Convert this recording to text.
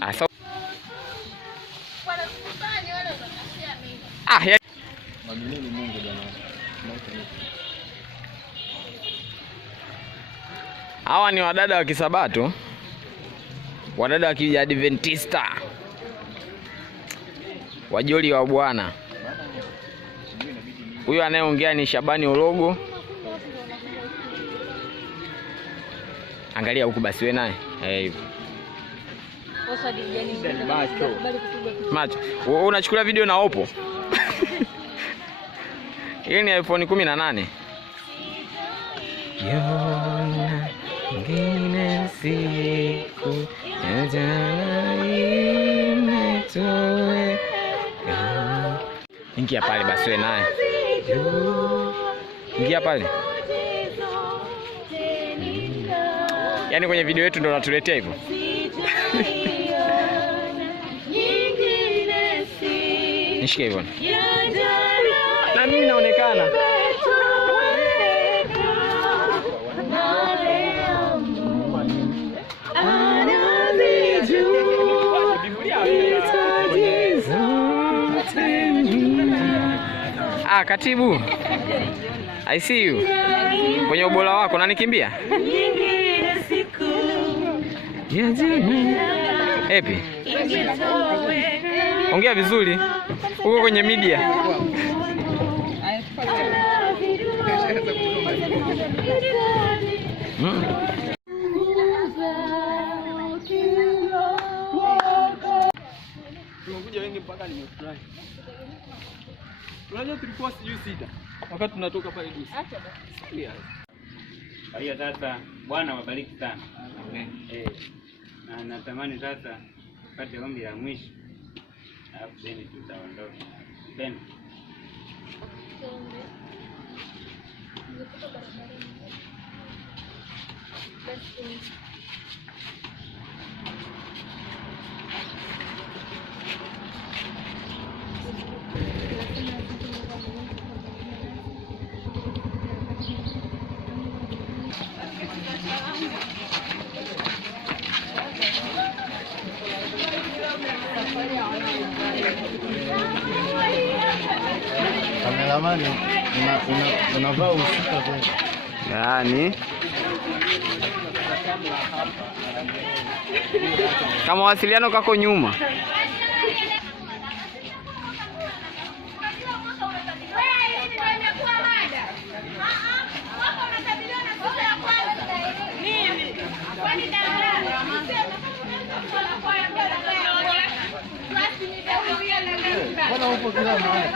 Asa. Mungu jamani. Hawa ni wadada wa Kisabato, wadada wa Kiadventista, wajoli wa Bwana. Huyu anayeongea ni Shabani Orogo. Angalia huku basi, wewe naye hivyo. Macho. Wewe unachukua video na Oppo? Hii ni iPhone 18. Yona ngine siku ya jana imetoe. Ingia pale basi, wewe naye. Ingia pale. Yaani kwenye video yetu ndo natuletea hivyo. Nishike hivyo. Na mimi naonekana. Katibu. I see you. Kwenye ubora wako unanikimbia? Happy. Ongea vizuri. Uko kwenye media. Tumekuja wengi mpaka nimefurahi. Unajua tulikuwa sijui 6 wakati tunatoka pale dusi. Acha basi. Kwa hiyo sasa Bwana wabariki sana. Na natamani sasa pate ombi la mwisho. Alafu then tutaondoka. Ben. Kameramani unavaa usuka kweli. Yaani kama wasiliano kako nyuma. Bwana upo kila mahali.